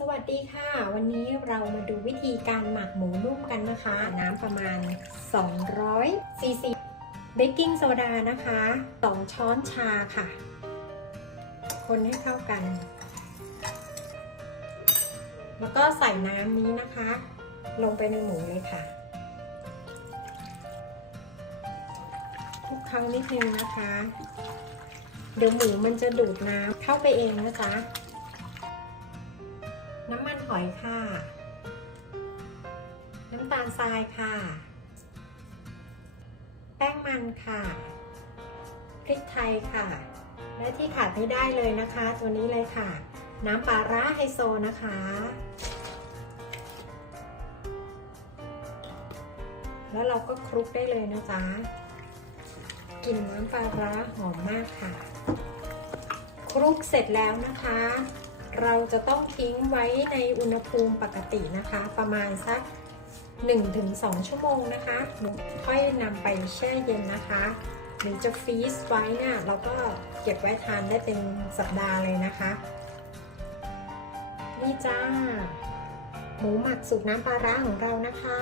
สวัสดีค่ะ วันนี้เรามาดูวิธีการหมักหมูนุ่มกันนะคะ น้ำประมาณ 200ซีซีเบกกิ้งโซดานะคะ 2 ช้อนชาค่ะ คนให้เข้ากัน แล้วก็ใส่น้ำนี้นะคะ ลงไปในหมูเลยค่ะคลุกเคล้านิดนึงนะคะ เดี๋ยวหมูมันจะดูดน้ำเข้าไปเองนะจ๊ะ อยค่ะ น้ำตาลทรายค่ะ แป้งมันค่ะ พริกไทยค่ะ และที่ขาดไม่ได้เลยนะคะ ตัวนี้เลยค่ะ น้ำปลาร้าไฮโซนะคะ แล้วเราก็คลุกได้เลยนะจ๊ะกลิ่นน้ำปลาร้าหอมมากค่ะ คลุกเสร็จแล้วนะคะ เราจะต้องทิ้งไว้ในอุณหภูมิปกตินะคะ ประมาณสัก 1-2 ชั่วโมงนะคะค่อยนำไปแช่เย็นนะคะ หรือจะฟรีซไว้เนี่ยเราก็เก็บไว้ทานได้เป็นสัปดาห์เลยนะคะ นี่จ้า หมูหมักสูตรน้ำปลาร้าของเรานะคะ